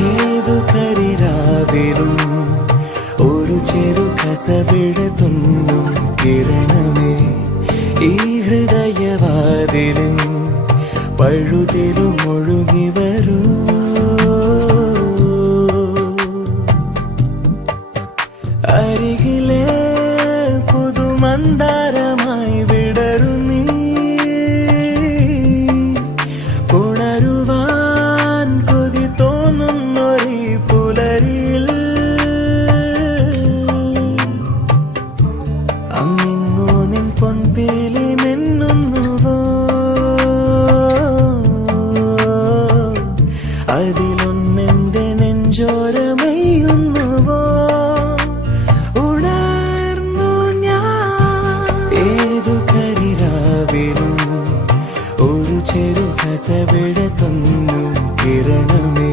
ഏതു കരിരാവിലും ഒരു ചെറു കസവിട തുന്നും കിരണമേ ഈ ഹൃദയവാതിലും പഴുതിലും ഒഴുകി വരൂ. അരികിലെ പുതുമന്ദാരമായി വിടരു നീ, ഉണരുവാൻ കൊതി തോന്നുന്നൊരു പുലരിയിൽ അങ്ങിങ്ങോ നിൻ പൊൻപേലി മിന്നുന്നുവോ, അതിലൊന്നെന്റെ നെഞ്ചോരമയുന്നുവോ. ഉണർന്നു ഞാൻ ഏതു കരിരാവിലും ഒരു ചെറു കസവിട തൊന്നും കിരണമേ